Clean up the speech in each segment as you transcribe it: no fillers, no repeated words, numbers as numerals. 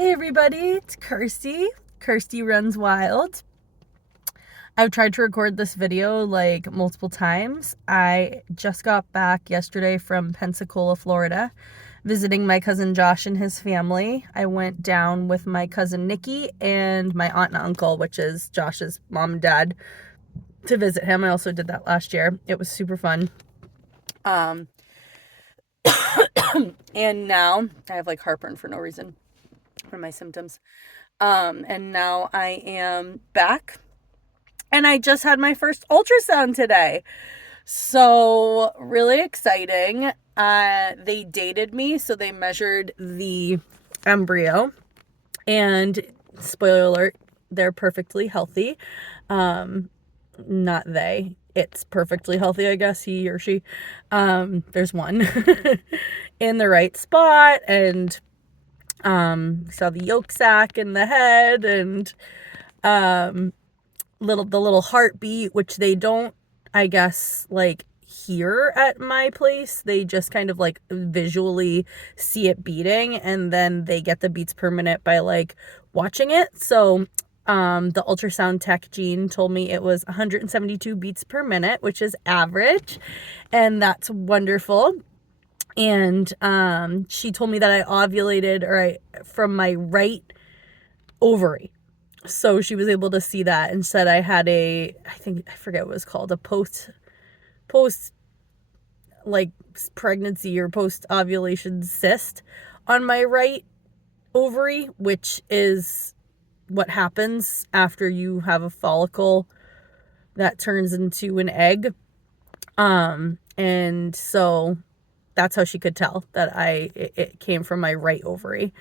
Hey everybody, it's Kirsty. Kirsty Runs Wild. I've tried to record this video like multiple times. I just got back yesterday from Pensacola, Florida, visiting my cousin Josh and his family. I went down with my cousin Nikki and my aunt and uncle, which is Josh's mom and dad, to visit him. I also did that last year. It was super fun. And now I have like heartburn for no reason. One of my symptoms. And now I am back, and I just had my first ultrasound today. So really exciting. They dated me, so they measured the embryo, and spoiler alert, they're perfectly healthy. Not they. It's perfectly healthy, I guess, he or she. There's one in the right spot, and saw the yolk sac in the head, and the little heartbeat, which they don't, I guess, like hear at my place. They just kind of like visually see it beating, and then they get the beats per minute by like watching it. So the ultrasound tech Jean told me it was 172 beats per minute, which is average, and that's wonderful. And she told me that I ovulated from my right ovary. So she was able to see that, and said I had I forget what it was called, a post like pregnancy or post ovulation cyst on my right ovary, which is what happens after you have a follicle that turns into an egg. And so that's how she could tell that it came from my right ovary.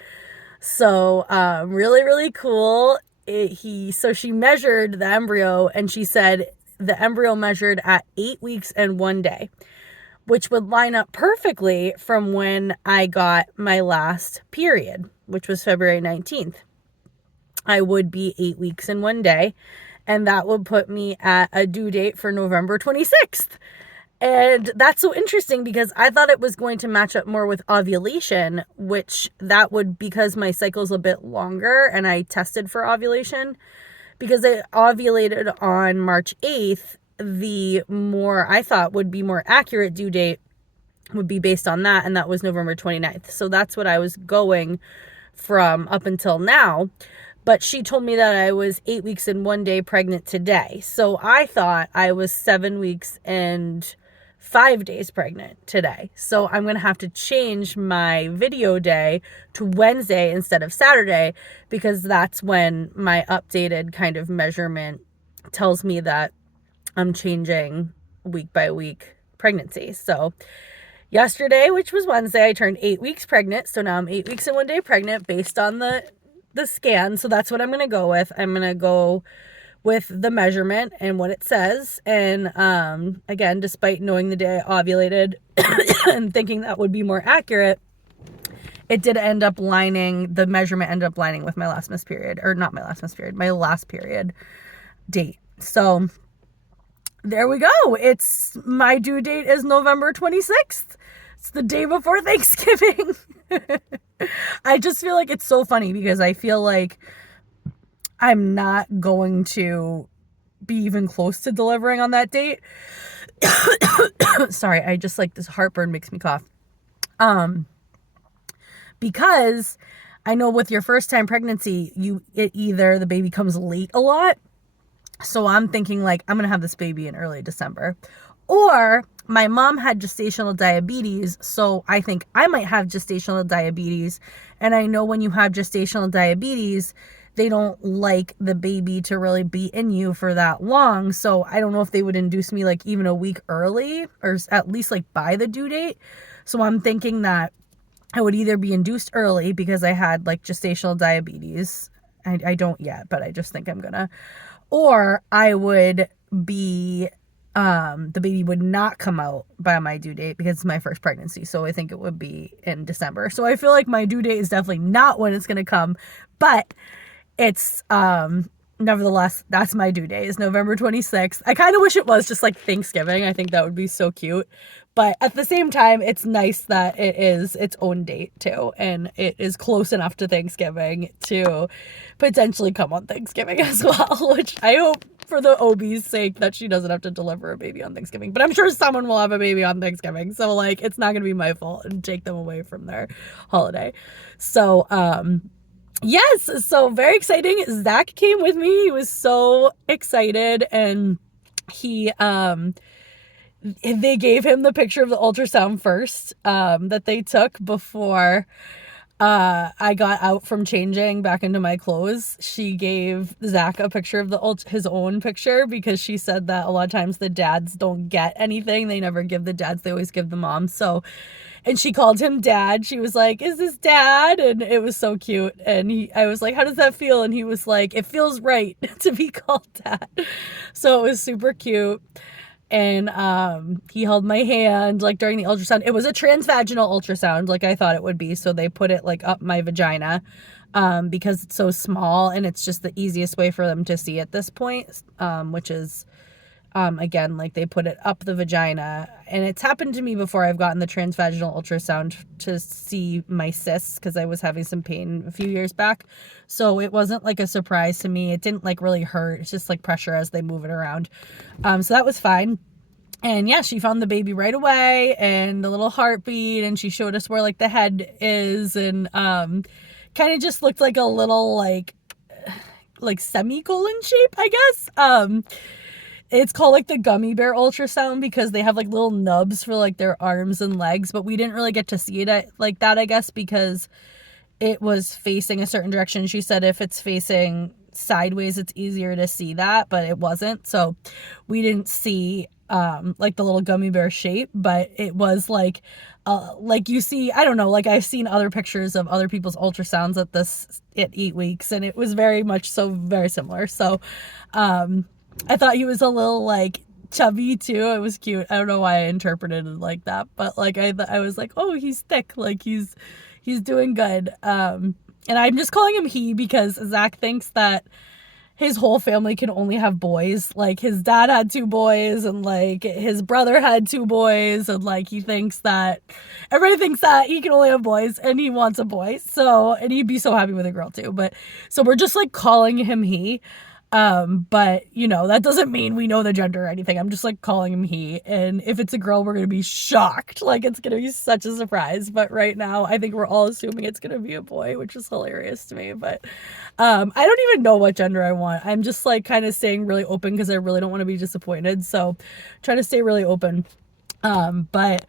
So really, really cool. So she measured the embryo, and she said the embryo measured at 8 weeks and 1 day, which would line up perfectly from when I got my last period, which was February 19th. I would be 8 weeks and 1 day, and that would put me at a due date for November 26th. And that's so interesting because I thought it was going to match up more with ovulation, which that would, because my cycle's a bit longer and I tested for ovulation, because I ovulated on March 8th, the more I thought would be more accurate due date would be based on that, and that was November 29th. So that's what I was going from up until now. But she told me that I was 8 weeks and 1 day pregnant today. So I thought I was 7 weeks and 5 days pregnant today. So I'm going to have to change my video day to Wednesday instead of Saturday, because that's when my updated kind of measurement tells me that I'm changing week by week pregnancy. So yesterday, which was Wednesday, I turned 8 weeks pregnant. So now I'm 8 weeks and 1 day pregnant based on the scan. So that's what I'm going to go with. I'm going to go with the measurement and what it says. And again, despite knowing the day I ovulated and thinking that would be more accurate, it did end up lining, the measurement ended up lining with my last missed period, or not my last missed period, my last period date. So there we go. My due date is November 26th. It's the day before Thanksgiving. I just feel like it's so funny because I feel like I'm not going to be even close to delivering on that date. Sorry, I just like this heartburn makes me cough. Because I know with your first time pregnancy, either the baby comes late a lot. So I'm thinking like I'm going to have this baby in early December, or my mom had gestational diabetes, so I think I might have gestational diabetes. And I know when you have gestational diabetes, they don't like the baby to really be in you for that long. So I don't know if they would induce me like even a week early, or at least like by the due date. So I'm thinking that I would either be induced early because I had like gestational diabetes. I don't yet, but I just think I'm gonna. Or I would be, the baby would not come out by my due date because it's my first pregnancy. So I think it would be in December. So I feel like my due date is definitely not when it's going to come, but it's, nevertheless, that's my due date is November 26th. I kind of wish it was just like Thanksgiving. I think that would be so cute, But at the same time, it's nice that it is its own date too, and it is close enough to Thanksgiving to potentially come on Thanksgiving as well, which I hope for the OB's sake that she doesn't have to deliver a baby on Thanksgiving. But I'm sure someone will have a baby on Thanksgiving, so like it's not gonna be my fault and take them away from their holiday. So yes, so very exciting. Zach came with me. He was so excited, and he they gave him the picture of the ultrasound first, that they took before I got out from changing back into my clothes. She gave Zach a picture of his own picture, because she said that a lot of times the dads don't get anything. They never give the dads, they always give the moms. So, and she called him dad. She was like, "Is this dad?" And it was so cute. And I was like, "How does that feel?" And he was like, "It feels right to be called dad." So it was super cute. And he held my hand like during the ultrasound. It was a transvaginal ultrasound, like I thought it would be. So they put it like up my vagina, because it's so small, and it's just the easiest way for them to see at this point, which is again, like they put it up the vagina. And it's happened to me before. I've gotten the transvaginal ultrasound to see my cysts, because I was having some pain a few years back. So it wasn't like a surprise to me. It didn't like really hurt. It's just like pressure as they move it around. So that was fine. And yeah, she found the baby right away, and the little heartbeat, and she showed us where like the head is, and kind of just looked like a little like semicolon shape, I guess. It's called like the gummy bear ultrasound, because they have like little nubs for like their arms and legs, but we didn't really get to see it like that, I guess, because it was facing a certain direction. She said if it's facing sideways, it's easier to see that, but it wasn't. So we didn't see like the little gummy bear shape, but it was like you see, I don't know, like I've seen other pictures of other people's ultrasounds at 8 weeks, and it was very much so very similar. So I thought he was a little like chubby too. It was cute. I don't know why I interpreted it like that, but like I was like, oh, he's thick, like he's doing good. And I'm just calling him he, because Zach thinks that his whole family can only have boys. Like his dad had 2 boys, and like his brother had 2 boys, and like he thinks that everybody thinks that he can only have boys, and he wants a boy. So, and he'd be so happy with a girl too. But so we're just like calling him he. But you know, that doesn't mean we know the gender or anything. I'm just like calling him he. And if it's a girl, we're gonna be shocked. Like it's gonna be such a surprise. But right now, I think we're all assuming it's gonna be a boy, which is hilarious to me. But I don't even know what gender I want. I'm just like kind of staying really open, because I really don't want to be disappointed. So trying to stay really open. But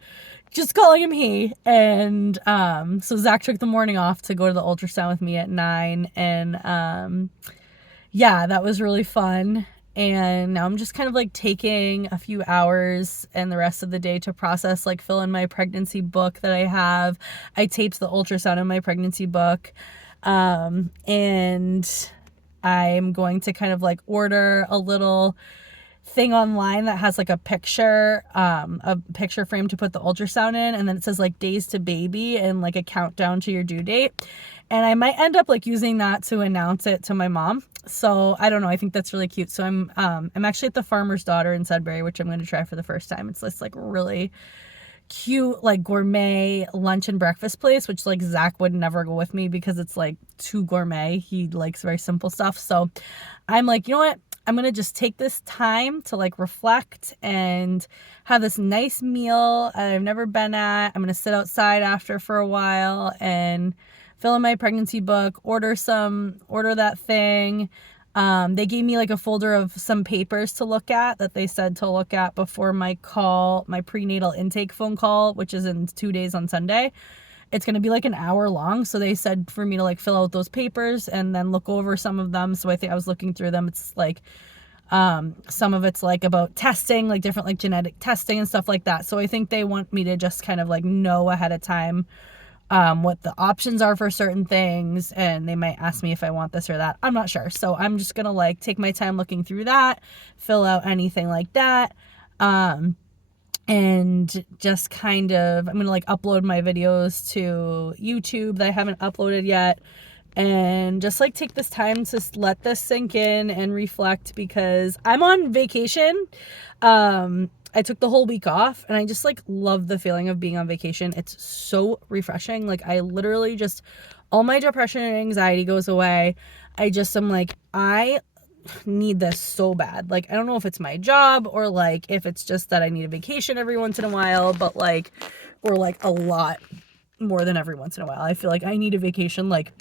just calling him he. And so Zach took the morning off to go to the ultrasound with me at 9. And yeah, that was really fun. And now I'm just kind of like taking a few hours and the rest of the day to process, like fill in my pregnancy book that I have. I taped the ultrasound in my pregnancy book. And I'm going to kind of like order a little thing online that has like a picture frame to put the ultrasound in, and then it says like days to baby and like a countdown to your due date. And I might end up like using that to announce it to my mom. So I don't know, I think that's really cute. So I'm actually at the Farmer's Daughter in Sudbury, which I'm going to try for the first time. It's this like really cute like gourmet lunch and breakfast place, which like Zach would never go with me because it's like too gourmet. He likes very simple stuff. So I'm like, you know what? I'm going to just take this time to like reflect and have this nice meal I've never been at. I'm going to sit outside after for a while and fill in my pregnancy book, order that thing. They gave me like a folder of some papers to look at that they said to look at before my prenatal intake phone call, which is in 2 days on Sunday. It's going to be like an hour long. So they said for me to like fill out those papers and then look over some of them. So I think I was looking through them. It's like, some of it's like about testing, like different like genetic testing and stuff like that. So I think they want me to just kind of like know ahead of time what the options are for certain things, and they might ask me if I want this or that. I'm not sure. So I'm just gonna like take my time looking through that, fill out anything like that, and just kind of, I'm gonna like upload my videos to YouTube that I haven't uploaded yet, and just like take this time to let this sink in and reflect, because I'm on vacation. I took the whole week off, and I just like love the feeling of being on vacation. It's so refreshing. Like I literally just, all my depression and anxiety goes away. I just am like, I need this so bad. Like I don't know if it's my job or like if it's just that I need a vacation every once in a while, but like, or like a lot more than every once in a while. I feel like I need a vacation like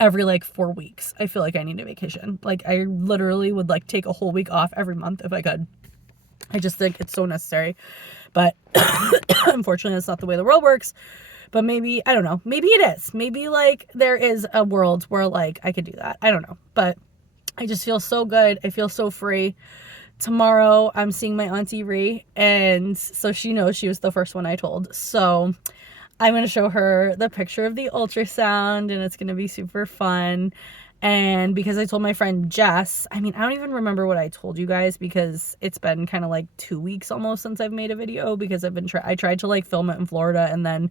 every like 4 weeks. I feel like I need a vacation. Like I literally would like take a whole week off every month if I could. I just think it's so necessary. But unfortunately, that's not the way the world works. But maybe, I don't know, maybe it is. Maybe like there is a world where like I could do that. I don't know. But I just feel so good. I feel so free. Tomorrow I'm seeing my Auntie Ree, and so she knows, she was the first one I told. So I'm going to show her the picture of the ultrasound, and it's going to be super fun. And because I told my friend Jess, I mean, I don't even remember what I told you guys because it's been kind of like 2 weeks almost since I've made a video, because I tried to like film it in Florida, and then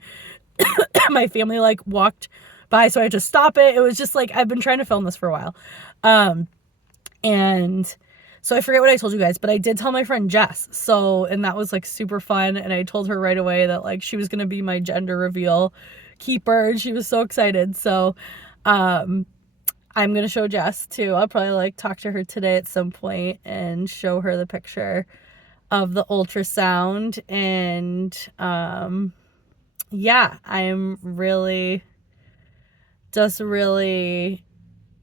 my family like walked by, so I had to stop it. It was just like, I've been trying to film this for a while. And so I forget what I told you guys, but I did tell my friend Jess. So, and that was like super fun. And I told her right away that like she was going to be my gender reveal keeper, and she was so excited. So, I'm going to show Jess too. I'll probably like talk to her today at some point and show her the picture of the ultrasound. And, yeah, I'm really, just really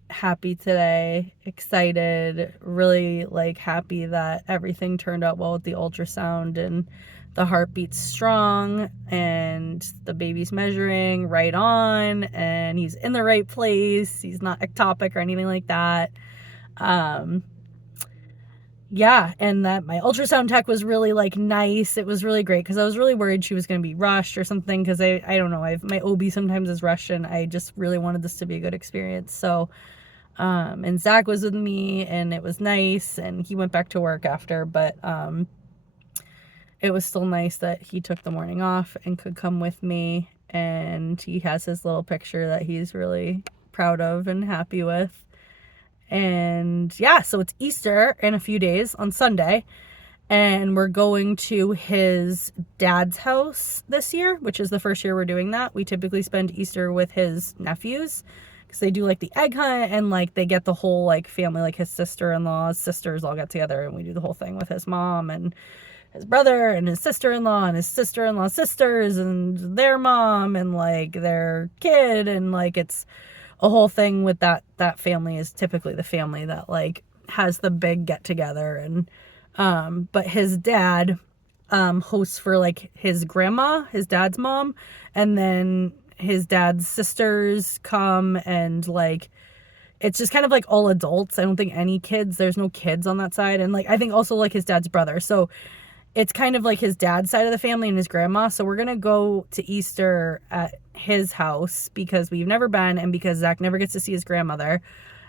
happy today, excited, really like happy that everything turned out well with the ultrasound, and the heartbeat's strong, and the baby's measuring right on, and he's in the right place. He's not ectopic or anything like that. Yeah, and that my ultrasound tech was really like nice. It was really great because I was really worried she was going to be rushed or something, because I don't know, my OB sometimes is rushed, and I just really wanted this to be a good experience. So and Zach was with me, and it was nice, and he went back to work after, but it was still nice that he took the morning off and could come with me, and he has his little picture that he's really proud of and happy with. And yeah, so it's Easter in a few days on Sunday, and we're going to his dad's house this year, which is the first year we're doing that. We typically spend Easter with his nephews, because they do like the egg hunt, and like they get the whole like family, like his sister-in-law's sisters all get together, and we do the whole thing with his mom and his brother and his sister-in-law and his sister-in-law's sisters and their mom and like their kid, and like it's a whole thing with that family is typically the family that like has the big get together. And but his dad hosts for like his grandma, his dad's mom, and then his dad's sisters come, and like it's just kind of like all adults. I don't think any kids, there's no kids on that side. And like I think also like his dad's brother, so it's kind of like his dad's side of the family and his grandma. So we're gonna go to Easter at his house because we've never been, and because Zach never gets to see his grandmother,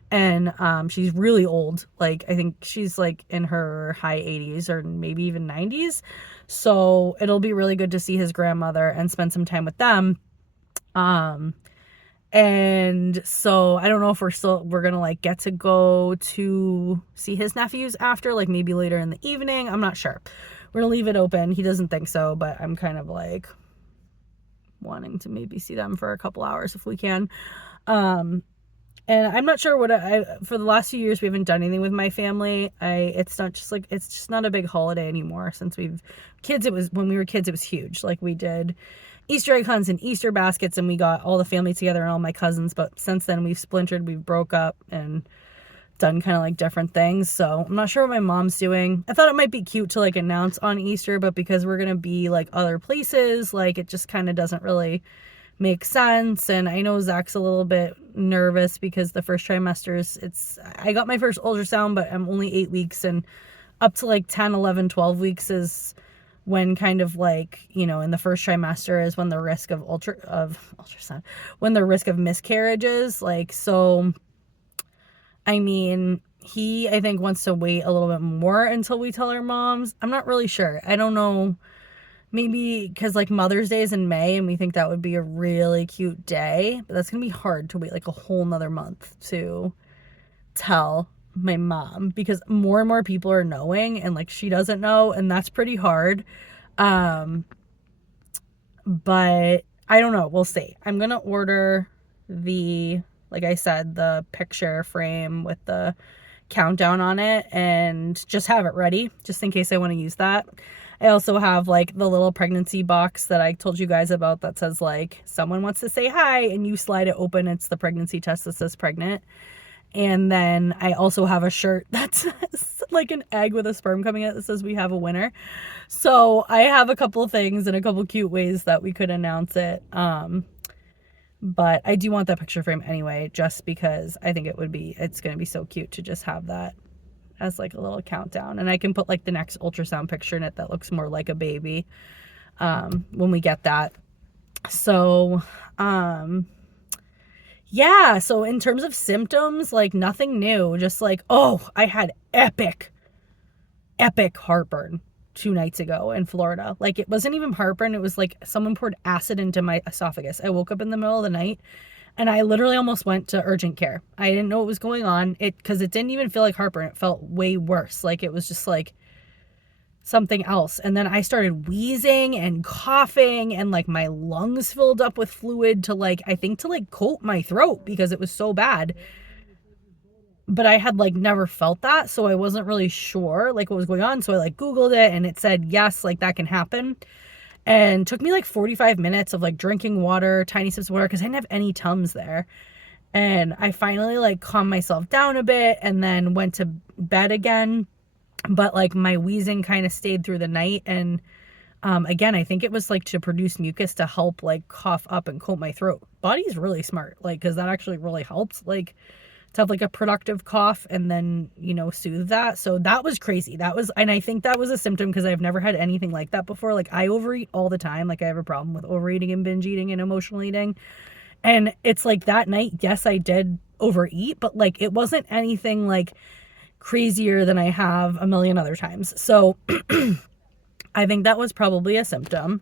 and she's really old. Like I think she's like in her high 80s or maybe even 90s. So it'll be really good to see his grandmother and spend some time with them. And so I don't know if we're gonna like get to go to see his nephews after, like maybe later in the evening. I'm not sure. We're gonna leave it open. He doesn't think so, but I'm kind of like wanting to maybe see them for a couple hours if we can. And I'm not sure what for the last few years we haven't done anything with my family. It's just not a big holiday anymore since when we were kids, it was huge. Like we did Easter egg hunts and Easter baskets, and we got all the family together and all my cousins. But since then we've splintered, we've broke up and done kind of like different things. So I'm not sure what my mom's doing. I thought it might be cute to like announce on Easter, but because we're going to be like other places, like it just kind of doesn't really make sense. And I know Zach's a little bit nervous because the first trimester I got my first ultrasound, but I'm only 8 weeks, and up to like 10, 11, 12 weeks is when kind of like, you know, in the first trimester is when the risk of ultrasound, when the risk of miscarriages, like, so, I mean, I think wants to wait a little bit more until we tell our moms. I'm not really sure. I don't know. Maybe because like Mother's Day is in May, and we think that would be a really cute day, but that's going to be hard to wait like a whole nother month to tell my mom, because more and more people are knowing, and like she doesn't know, and that's pretty hard. Um, but I don't know. We'll see. I'm gonna order the, like I said, the picture frame with the countdown on it and just have it ready just in case I want to use that. I also have like the little pregnancy box that I told you guys about that says like someone wants to say hi, and you slide it open, it's the pregnancy test that says pregnant. And then I also have a shirt that says like an egg with a sperm coming out that says we have a winner. So I have a couple things and a couple cute ways that we could announce it. But I do want that picture frame anyway, just because I think it's going to be so cute to just have that as like a little countdown. And I can put like the next ultrasound picture in it that looks more like a baby when we get that. So, yeah. So in terms of symptoms, like nothing new, just like, oh, I had epic heartburn 2 nights ago in Florida. Like it wasn't even heartburn. It was like someone poured acid into my esophagus. I woke up in the middle of the night and I literally almost went to urgent care. I didn't know what was going on. Because it didn't even feel like heartburn. It felt way worse. Like it was just like something else. And then I started wheezing and coughing, and like my lungs filled up with fluid to like, I think to like coat my throat because it was so bad. But I had like never felt that, so I wasn't really sure like what was going on. So I like Googled it, and it said, yes, like that can happen. And took me like 45 minutes of like drinking water, tiny sips of water, because I didn't have any Tums there. And I finally like calmed myself down a bit and then went to bed again. But like my wheezing kind of stayed through the night. And again, I think it was like to produce mucus to help like cough up and coat my throat. Body's really smart, like, because that actually really helps. Like, to have like a productive cough and then, soothe that. So that was crazy. And I think that was a symptom because I've never had anything like that before. Like I overeat all the time. Like I have a problem with overeating and binge eating and emotional eating. And it's like that night, yes, I did overeat, but like it wasn't anything like crazier than I have a million other times. So I think that was probably a symptom.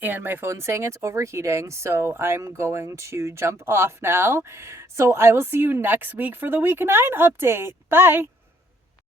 And my phone's saying it's overheating, so I'm going to jump off now. So I will see you next week for the week 9 update. Bye.